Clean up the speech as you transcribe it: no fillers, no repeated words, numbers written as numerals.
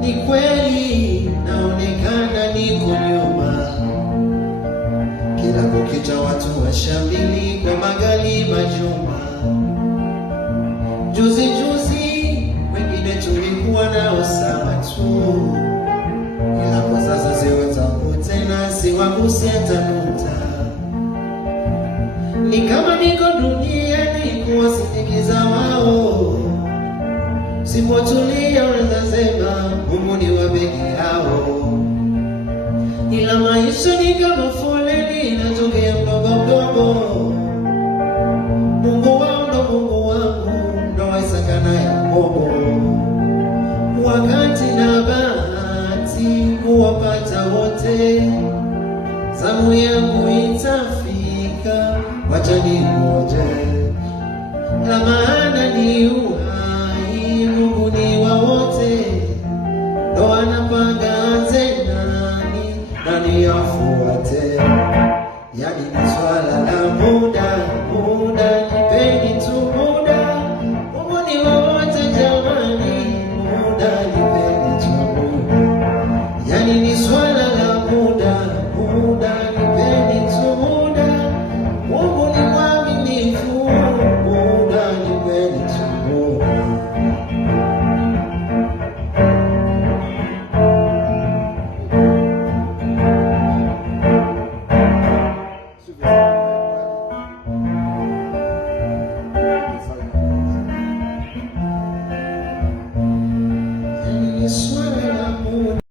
Ni kweli naonekana niko nyuma, kila kukicha watu washamili kwa magali majumba. Juzi wengine tulikuwa nao sawa tu, ila kwa sasa siwenzangu tena, siwagusi hata nukta. Ni kama niko duniani kuwasindikiza wao, sipotulia unaweza sema Mungu ni wa peke yao. Ila maisha ni kama foleni inatokea mdogo mdogo. Mungu wao ndo Mungu wangu, ndo Isaka na Yakobo. Wakati na bahati kuwapata wote, zamu yangu itafika, wacha ningoje. La maana ni uhai, Mungu ni wa wote, ndo anapanga anze nani afuate. Yani ni swala la muda